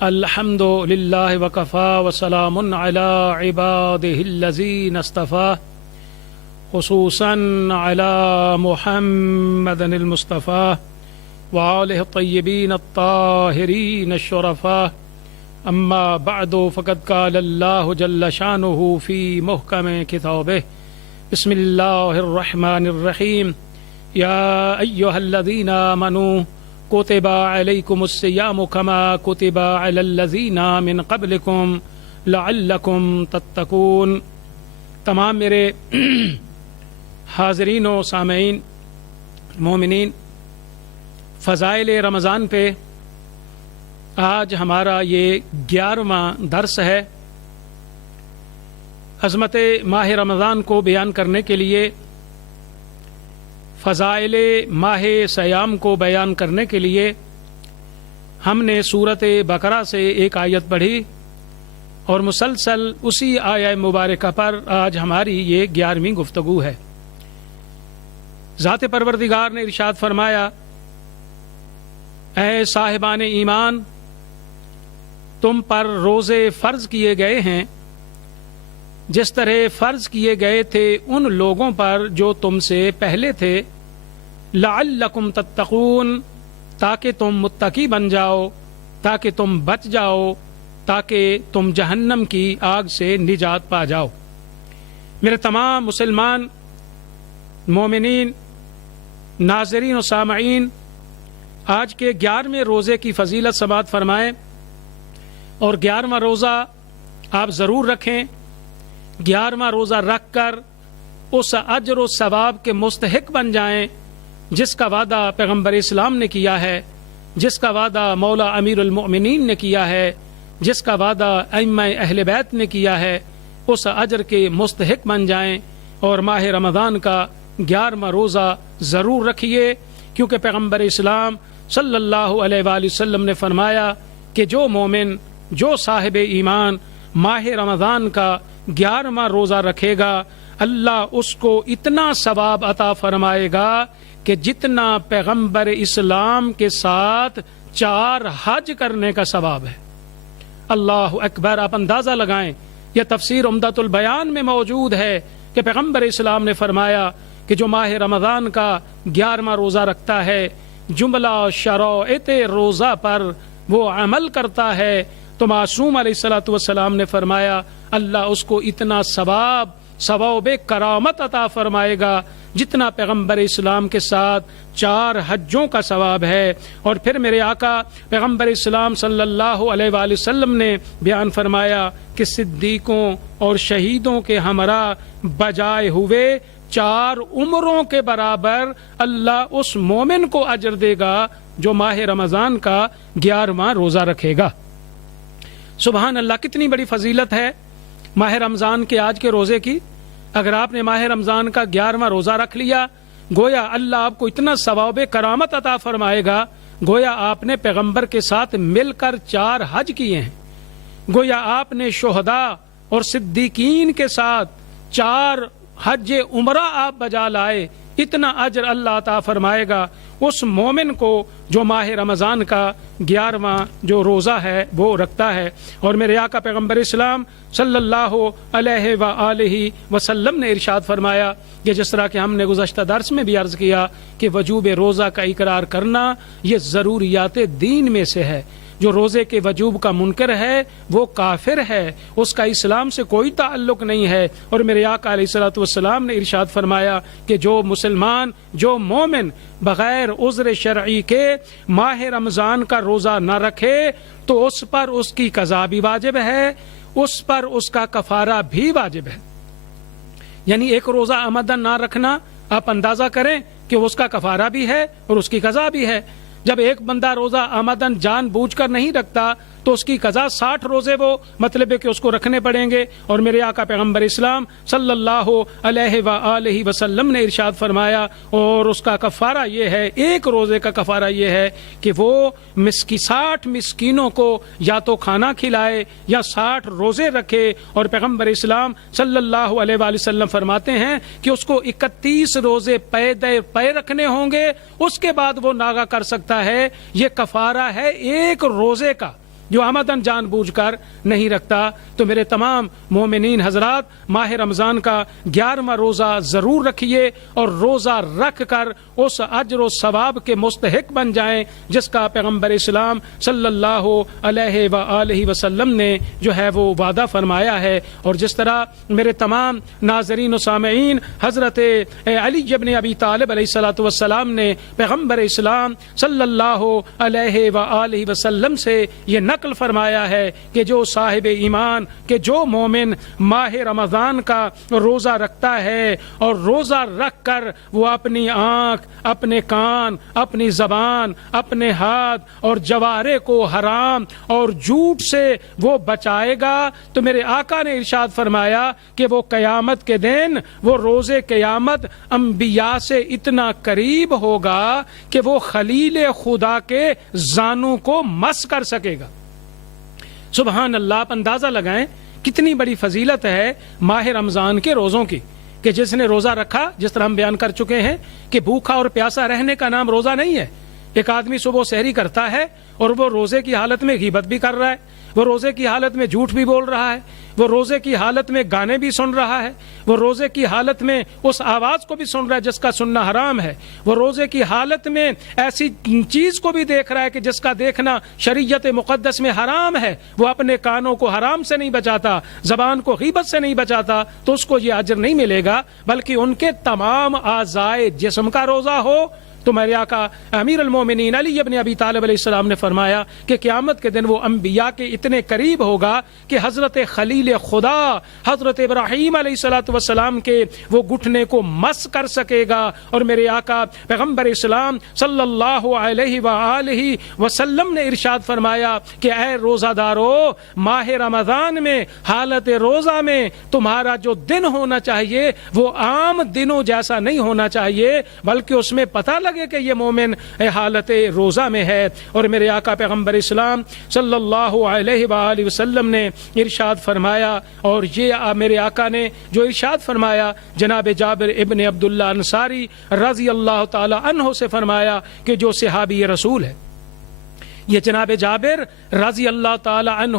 الحمد للہ وکفا وسلام علی عبادہ الذین اصطفیٰ خصوصاً علی محمد المصطفیٰ وآلہ الطیبین الطاہرین الشرفاء اما بعد فقد قال اللہ جل شانہ فی محکم کتابہ بسم اللہ الرحمن الرحیم یا ایہا الذین آمنوا کتب علیکم الصیام کما کتب علی الذین من قبلکم لعلکم تتقون۔ تمام میرے حاضرین و سامعین مومنین، فضائل رمضان پہ آج ہمارا یہ 11واں درس ہے۔ عظمت ماہ رمضان کو بیان کرنے کے لیے، فضائل ماہ صیام کو بیان کرنے کے لیے ہم نے سورۃ بقرہ سے ایک آیت پڑھی اور مسلسل اسی آیہ مبارکہ پر آج ہماری یہ 11ویں گفتگو ہے۔ ذات پروردگار نے ارشاد فرمایا، اے صاحبان ایمان، تم پر روزے فرض کیے گئے ہیں جس طرح فرض کیے گئے تھے ان لوگوں پر جو تم سے پہلے تھے، لعلکم تتقون، تاکہ تم متقی بن جاؤ، تاکہ تم بچ جاؤ، تاکہ تم جہنم کی آگ سے نجات پا جاؤ۔ میرے تمام مسلمان مومنین، ناظرین و سامعین، آج کے 11ویں روزے کی فضیلت سماعت فرمائیں اور 11واں روزہ آپ ضرور رکھیں۔ 11واں روزہ رکھ کر اس اجر و ثواب کے مستحق بن جائیں جس کا وعدہ پیغمبر اسلام نے کیا ہے، جس کا وعدہ مولا امیر المؤمنین نے کیا ہے، جس کا وعدہ ائمہ اہل بیت نے کیا ہے۔ اس اجر کے مستحق بن جائیں اور ماہ رمضان کا 11واں روزہ ضرور رکھیے، کیونکہ پیغمبر اسلام صلی اللہ علیہ وآلہ وسلم نے فرمایا کہ جو مومن، جو صاحب ایمان ماہ رمضان کا 11واں روزہ رکھے گا، اللہ اس کو اتنا ثواب عطا فرمائے گا کہ جتنا پیغمبر اسلام کے ساتھ 4 حج کرنے کا ثواب ہے۔ اللہ اکبر! آپ اندازہ لگائیں، یہ تفسیر عمدۃ البیان میں موجود ہے کہ پیغمبر اسلام نے فرمایا کہ جو ماہ رمضان کا 11واں روزہ رکھتا ہے، جملہ شرائط روزہ پر وہ عمل کرتا ہے، تو معصوم علیہ الصلوۃ والسلام نے فرمایا اللہ اس کو اتنا ثواب کرامت عطا فرمائے گا جتنا پیغمبر اسلام کے ساتھ 4 حجوں کا ثواب ہے۔ اور پھر میرے آقا پیغمبر اسلام صلی اللہ علیہ وآلہ وسلم نے بیان فرمایا کہ صدیقوں اور شہیدوں کے ہمراہ بجائے ہوئے 4 عمروں کے برابر اللہ اس مومن کو اجر دے گا جو ماہ رمضان کا 11واں روزہ رکھے گا۔ سبحان اللہ! کتنی بڑی فضیلت ہے ماہ رمضان کے آج کے روزے کی۔ اگر آپ نے ماہ رمضان کا 11واں روزہ رکھ لیا، گویا اللہ آپ کو اتنا ثواب کرامت عطا فرمائے گا، گویا آپ نے پیغمبر کے ساتھ مل کر 4 حج کیے ہیں، گویا آپ نے شہداء اور صدیقین کے ساتھ 4 حج عمرہ آپ بجا لائے۔ اتنا اجر اللہ عطا فرمائے گا اس مومن کو جو ماہ رمضان کا 11واں جو روزہ ہے وہ رکھتا ہے۔ اور میرے آقا پیغمبر اسلام صلی اللہ علیہ وآلہ وسلم نے ارشاد فرمایا کہ جس طرح کہ ہم نے گزشتہ درس میں بھی عرض کیا کہ وجوب روزہ کا اقرار کرنا یہ ضروریات دین میں سے ہے۔ جو روزے کے وجوب کا منکر ہے وہ کافر ہے، اس کا اسلام سے کوئی تعلق نہیں ہے۔ اور میرے آقا علیہ الصلوۃ والسلام نے ارشاد فرمایا کہ جو مسلمان، جو مومن بغیر عذر شرعی کے ماہ رمضان کا روزہ نہ رکھے تو اس پر اس کی قضا بھی واجب ہے، اس پر اس کا کفارہ بھی واجب ہے۔ یعنی ایک روزہ عمدن نہ رکھنا، آپ اندازہ کریں کہ اس کا کفارہ بھی ہے اور اس کی قضا بھی ہے۔ جب ایک بندہ روزہ آمدن جان بوجھ کر نہیں رکھتا تو اس کی قضا 60 روزے وہ مطلب ہے کہ اس کو رکھنے پڑیں گے۔ اور میرے آقا پیغمبر اسلام صلی اللہ علیہ وآلہ وسلم نے ارشاد فرمایا اور اس کا کفارہ یہ ہے، ایک روزے کا کفارہ یہ ہے کہ وہ 60 مسکینوں کو یا تو کھانا کھلائے یا 60 روزے رکھے۔ اور پیغمبر اسلام صلی اللہ علیہ وآلہ وسلم فرماتے ہیں کہ اس کو 31 روزے پے رکھنے ہوں گے، اس کے بعد وہ ناغہ کر سکتا ہے۔ یہ کفارہ ہے ایک روزے کا، جو آمدن جان بوجھ کر نہیں رکھتا۔ تو میرے تمام مومنین حضرات، ماہ رمضان کا 11واں روزہ ضرور رکھیے اور روزہ رکھ کر اس اجر و ثواب کے مستحق بن جائیں جس کا پیغمبر اسلام صلی اللہ علیہ وآلہ وسلم نے جو ہے وہ وعدہ فرمایا ہے۔ اور جس طرح میرے تمام ناظرین و سامعین، حضرت علی ابن ابی طالب علیہ الصلوۃ والسلام نے پیغمبر اسلام صلی اللہ علیہ وآلہ وسلم سے یہ نقل فرمایا ہے کہ جو صاحب ایمان، کہ جو مومن ماہ رمضان کا روزہ رکھتا ہے اور روزہ رکھ کر وہ اپنی آنکھ، اپنے کان، اپنی زبان، اپنے ہاتھ اور جوارے کو حرام اور جھوٹ سے وہ بچائے گا، تو میرے آقا نے ارشاد فرمایا کہ وہ قیامت کے دن، وہ روز قیامت انبیاء سے اتنا قریب ہوگا کہ وہ خلیل خدا کے زانوں کو مس کر سکے گا۔ سبحان اللہ! آپ اندازہ لگائیں کتنی بڑی فضیلت ہے ماہ رمضان کے روزوں کی، کہ جس نے روزہ رکھا، جس طرح ہم بیان کر چکے ہیں کہ بھوکا اور پیاسا رہنے کا نام روزہ نہیں ہے۔ ایک آدمی صبح سحری کرتا ہے اور وہ روزے کی حالت میں غیبت بھی کر رہا ہے، وہ روزے کی حالت میں جھوٹ بھی بول رہا ہے، وہ روزے کی حالت میں گانے بھی سن رہا ہے، وہ روزے کی حالت میں اس آواز کو بھی سن رہا ہے جس کا سننا حرام ہے، وہ روزے کی حالت میں ایسی چیز کو بھی دیکھ رہا ہے کہ جس کا دیکھنا شریعت مقدس میں حرام ہے، وہ اپنے کانوں کو حرام سے نہیں بچاتا، زبان کو غیبت سے نہیں بچاتا، تو اس کو یہ اجر نہیں ملے گا، بلکہ ان کے تمام اعضائے جسم کا روزہ ہو۔ تو میرے آقا امیر المومنین علی ابن ابی طالب علیہ السلام نے فرمایا کہ قیامت کے دن وہ انبیاء کے اتنے قریب ہوگا کہ حضرت خلیل خدا حضرت ابراہیم علیہ السلام کے وہ گھٹنے کو مس کر سکے گا۔ اور میرے آقا پیغمبر اسلام صلی اللہ علیہ وآلہ وسلم نے ارشاد فرمایا کہ اے روزہ دارو، ماہ رمضان میں حالت روزہ میں تمہارا جو دن ہونا چاہیے وہ عام دنوں جیسا نہیں ہونا چاہیے، بلکہ اس میں پتہ لگے کہ یہ مومن حالت روزہ میں ہے۔ اور میرے آقا پیغمبر اسلام صلی اللہ علیہ وآلہ وسلم نے ارشاد فرمایا، اور یہ میرے آقا نے جو ارشاد فرمایا جناب جابر ابن عبداللہ انصاری رضی اللہ تعالی عنہ سے فرمایا کہ جو صحابی رسول ہے، یہ جناب جابر رضی اللہ تعالی عنہ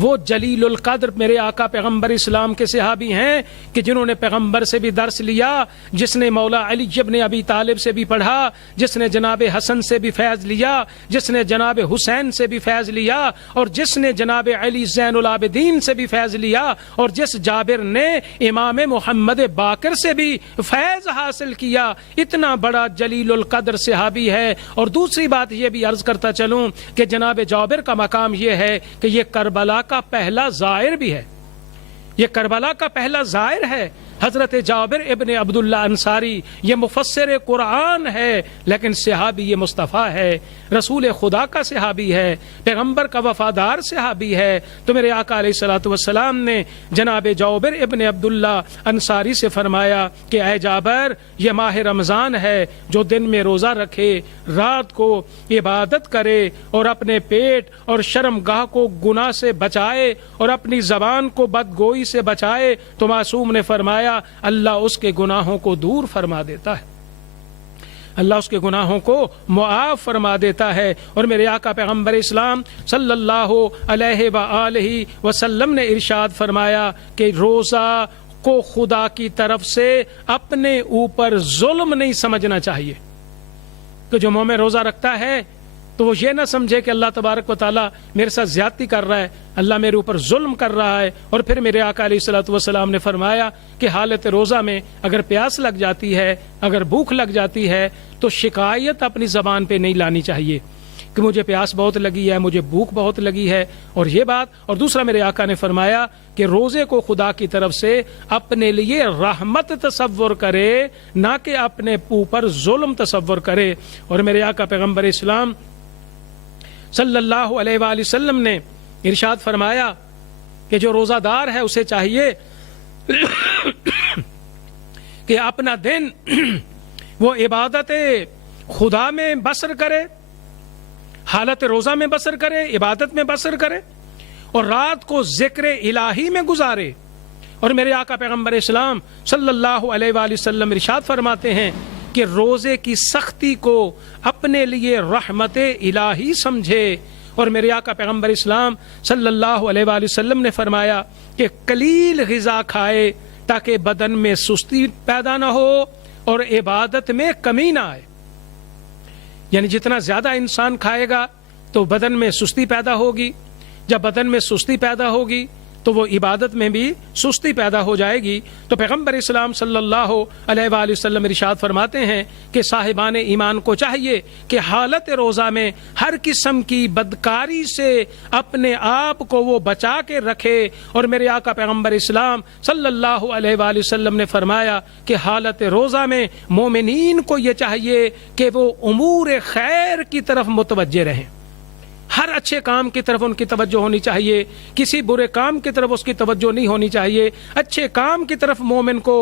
وہ جلیل القدر میرے آقا پیغمبر اسلام کے صحابی ہیں کہ جنہوں نے پیغمبر سے بھی درس لیا، جس نے مولا علی ابن ابی طالب سے بھی پڑھا، جس نے جناب حسن سے بھی فیض لیا، جس نے جناب حسین سے بھی فیض لیا، اور جس نے جناب علی زین العابدین سے بھی فیض لیا، اور جس جابر نے امام محمد باقر سے بھی فیض حاصل کیا، اتنا بڑا جلیل القدر صحابی ہے۔ اور دوسری بات یہ بھی عرض کرتا چلوں کہ جناب جابر کا مقام یہ ہے کہ یہ کربلا کا پہلا زائر بھی ہے، یہ کربلا کا پہلا زائر ہے۔ حضرت جابر ابن عبداللہ انصاری یہ مفسر قرآن ہے، لیکن صحابی یہ مصطفیٰ ہے، رسول خدا کا صحابی ہے، پیغمبر کا وفادار صحابی ہے۔ تو میرے آقا علیہ الصلوۃ والسلام نے جناب جابر ابن عبداللہ انصاری سے فرمایا کہ اے جابر، یہ ماہ رمضان ہے، جو دن میں روزہ رکھے، رات کو عبادت کرے، اور اپنے پیٹ اور شرمگاہ کو گناہ سے بچائے، اور اپنی زبان کو بدگوئی سے بچائے، تو معصوم نے فرمایا اللہ اس کے گناہوں کو دور فرما دیتا ہے، اللہ اس کے گناہوں کو معاف فرما دیتا ہے۔ اور میرے آقا پیغمبر اسلام صلی اللہ علیہ وآلہ وسلم نے ارشاد فرمایا کہ روزہ کو خدا کی طرف سے اپنے اوپر ظلم نہیں سمجھنا چاہیے، کہ جو مومن روزہ رکھتا ہے تو وہ یہ نہ سمجھے کہ اللہ تبارک و تعالیٰ میرے ساتھ زیادتی کر رہا ہے، اللہ میرے اوپر ظلم کر رہا ہے۔ اور پھر میرے آقا علیہ الصلوۃ والسلام نے فرمایا کہ حالت روزہ میں اگر پیاس لگ جاتی ہے، اگر بھوک لگ جاتی ہے، تو شکایت اپنی زبان پہ نہیں لانی چاہیے کہ مجھے پیاس بہت لگی ہے، مجھے بھوک بہت لگی ہے، اور یہ بات۔ اور دوسرا میرے آقا نے فرمایا کہ روزے کو خدا کی طرف سے اپنے لیے رحمت تصور کرے، نہ کہ اپنے اوپر ظلم تصور کرے۔ اور میرے آقا پیغمبر اسلام صلی اللہ علیہ وآلہ وسلم نے ارشاد فرمایا کہ جو روزہ دار ہے اسے چاہیے کہ اپنا دن وہ عبادت خدا میں بسر کرے، حالت روزہ میں بسر کرے، عبادت میں بسر کرے، اور رات کو ذکر الہی میں گزارے۔ اور میرے آقا پیغمبر اسلام صلی اللہ علیہ وآلہ وسلم ارشاد فرماتے ہیں کہ روزے کی سختی کو اپنے لیے رحمت الہی سمجھے، اور میرے آقا پیغمبر اسلام صلی اللہ علیہ وآلہ وسلم نے فرمایا کہ قلیل غذا کھائے تاکہ بدن میں سستی پیدا نہ ہو اور عبادت میں کمی نہ آئے. یعنی جتنا زیادہ انسان کھائے گا تو بدن میں سستی پیدا ہوگی. جب بدن میں سستی پیدا ہوگی تو وہ عبادت میں بھی سستی پیدا ہو جائے گی. تو پیغمبر اسلام صلی اللہ علیہ وآلہ وسلم ارشاد فرماتے ہیں کہ صاحبان ایمان کو چاہیے کہ حالت روزہ میں ہر قسم کی بدکاری سے اپنے آپ کو وہ بچا کے رکھے. اور میرے آقا پیغمبر اسلام صلی اللہ علیہ وآلہ وسلم نے فرمایا کہ حالت روزہ میں مومنین کو یہ چاہیے کہ وہ امور خیر کی طرف متوجہ رہیں. ہر اچھے کام کی طرف ان کی توجہ ہونی چاہیے, کسی برے کام کی طرف اس کی توجہ نہیں ہونی چاہیے. اچھے کام کی طرف مومن کو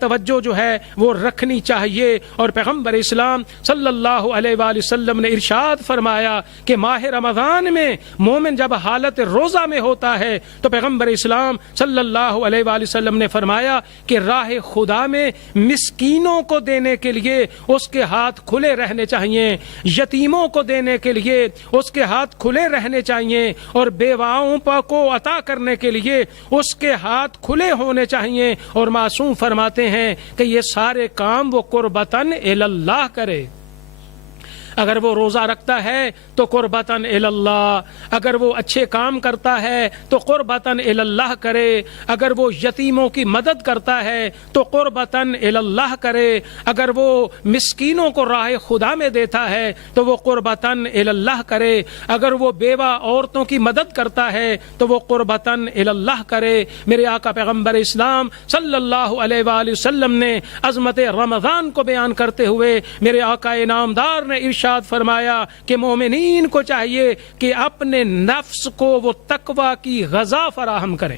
توجہ جو ہے وہ رکھنی چاہیے. اور پیغمبر اسلام صلی اللہ علیہ وآلہ وسلم نے ارشاد فرمایا کہ ماہ رمضان میں مومن جب حالت روزہ میں ہوتا ہے تو پیغمبر اسلام صلی اللہ علیہ وآلہ وسلم نے فرمایا کہ راہ خدا میں مسکینوں کو دینے کے لیے اس کے ہاتھ کھلے رہنے چاہیے, یتیموں کو دینے کے لیے اس کے ہاتھ کھلے رہنے چاہیے, اور بیواؤں کو عطا کرنے کے لیے اس کے ہاتھ کھلے ہونے چاہیے. اور معصوم فرماتے ہیں کہ یہ سارے کام وہ قربتاً الی اللہ کرے. اگر وہ روزہ رکھتا ہے تو قربتاً الی اللہ, اگر وہ اچھے کام کرتا ہے تو قربتاً الی اللہ کرے, اگر وہ یتیموں کی مدد کرتا ہے تو قربتاً الی اللہ کرے, اگر وہ مسکینوں کو راہ خدا میں دیتا ہے تو وہ قربتاً الی اللہ کرے, اگر وہ بیوہ عورتوں کی مدد کرتا ہے تو وہ قربتاً الی اللہ کرے. میرے آقا پیغمبر اسلام صلی اللہ علیہ وآلہ وسلم نے عظمت رمضان کو بیان کرتے ہوئے میرے آقا انعامدار نے ارشاد فرمایا کہ مومنین کو چاہیے کہ اپنے نفس کو وہ تقوی کی غذا فراہم کریں,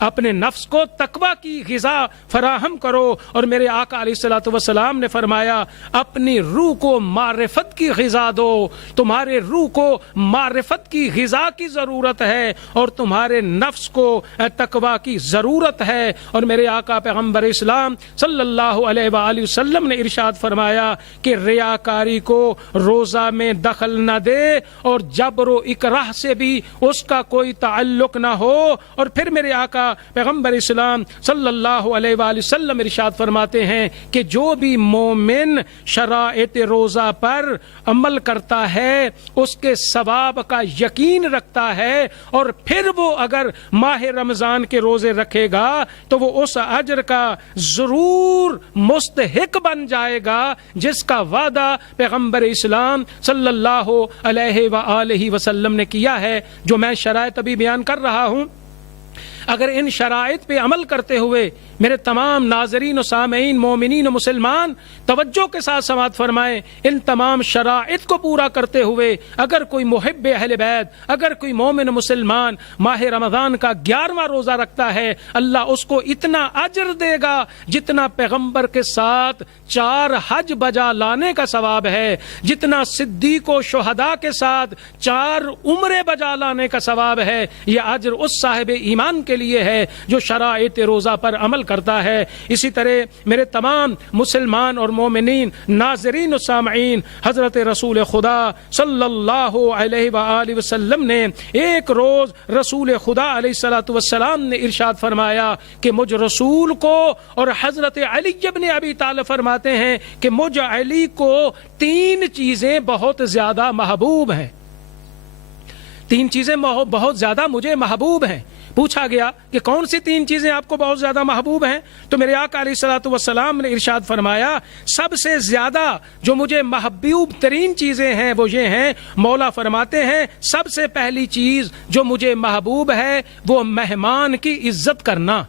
اپنے نفس کو تقوی کی غذا فراہم کرو. اور میرے آقا علیہ الصلوۃ والسلام نے فرمایا اپنی روح کو معرفت کی غذا دو, تمہارے روح کو معرفت کی غذا کی ضرورت ہے اور تمہارے نفس کو تقوی کی ضرورت ہے. اور میرے آقا پیغمبر اسلام صلی اللہ علیہ وآلہ وسلم نے ارشاد فرمایا کہ ریاکاری کو روزہ میں دخل نہ دے اور جبر و اکراہ سے بھی اس کا کوئی تعلق نہ ہو. اور پھر میرے آقا پیغمبر اسلام صلی اللہ علیہ وآلہ وسلم ارشاد فرماتے ہیں کہ جو بھی مومن شرائط روزہ پر عمل کرتا ہے اس کے ثواب کا یقین رکھتا ہے, اور پھر وہ اگر ماہ رمضان کے روزے رکھے گا تو وہ اس اجر کا ضرور مستحق بن جائے گا جس کا وعدہ پیغمبر اسلام صلی اللہ علیہ وآلہ وسلم نے کیا ہے. جو میں شرائط ابھی بیان کر رہا ہوں, اگر ان شرائط پہ عمل کرتے ہوئے میرے تمام ناظرین و سامعین مومنین و مسلمان توجہ کے ساتھ سماعت فرمائیں, ان تمام شرائط کو پورا کرتے ہوئے اگر کوئی محب اہل بیت, اگر کوئی مومن مسلمان ماہ رمضان کا 11واں روزہ رکھتا ہے, اللہ اس کو اتنا اجر دے گا جتنا پیغمبر کے ساتھ 4 حج بجا لانے کا ثواب ہے, جتنا صدیق و شہداء کے ساتھ 4 عمرے بجا لانے کا ثواب ہے. یہ اجر اس صاحب ایمان کے لیے ہے جو شرائط روزہ پر عمل کرتا ہے. اسی طرح میرے تمام مسلمان اور مومنین ناظرین و سامعین, حضرت رسول خدا صلی اللہ علیہ وآلہ وسلم نے ایک روز رسول خدا علیہ الصلوۃ والسلام نے ارشاد فرمایا کہ مجھ رسول کو, اور حضرت علی ابن ابی طالب فرماتے ہیں کہ مجھ علی کو 3 چیزیں بہت زیادہ محبوب ہیں, 3 چیزیں بہت زیادہ مجھے محبوب ہیں. پوچھا گیا کہ کون سی 3 چیزیں آپ کو بہت زیادہ محبوب ہیں, تو میرے آقا علیہ الصلوۃ والسلام نے ارشاد فرمایا سب سے زیادہ جو مجھے محبوب ترین چیزیں ہیں وہ یہ ہیں. مولا فرماتے ہیں سب سے پہلی چیز جو مجھے محبوب ہے وہ مہمان کی عزت کرنا,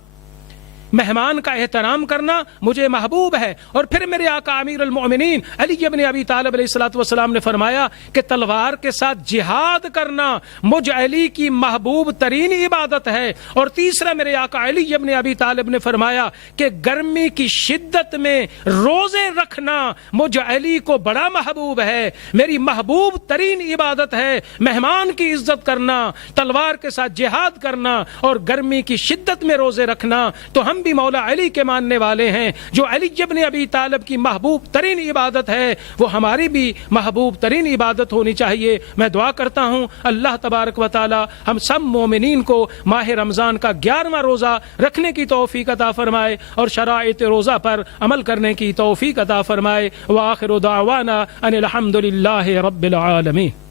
مہمان کا احترام کرنا مجھے محبوب ہے. اور پھر میرے آقا امیر المؤمنین علی ابن ابی طالب علیہ الصلوۃ والسلام نے فرمایا کہ تلوار کے ساتھ جہاد کرنا مجھ علی کی محبوب ترین عبادت ہے. اور تیسرا میرے آقا علی ابن ابی طالب نے فرمایا کہ گرمی کی شدت میں روزے رکھنا مجھ علی کو بڑا محبوب ہے, میری محبوب ترین عبادت ہے مہمان کی عزت کرنا, تلوار کے ساتھ جہاد کرنا اور گرمی کی شدت میں روزے رکھنا. تو ہم بھی مولا علی کے ماننے والے ہیں. جو علی ابن ابی طالب کی محبوب ترین عبادت ہے وہ ہماری بھی محبوب ترین عبادت ہونی چاہیے. میں دعا کرتا ہوں اللہ تبارک و تعالی ہم سب مومنین کو ماہ رمضان کا 11واں روزہ رکھنے کی توفیق عطا فرمائے اور شرائط روزہ پر عمل کرنے کی توفیق عطا فرمائے. وآخر دعوانا ان الحمد للہ رب العالمین.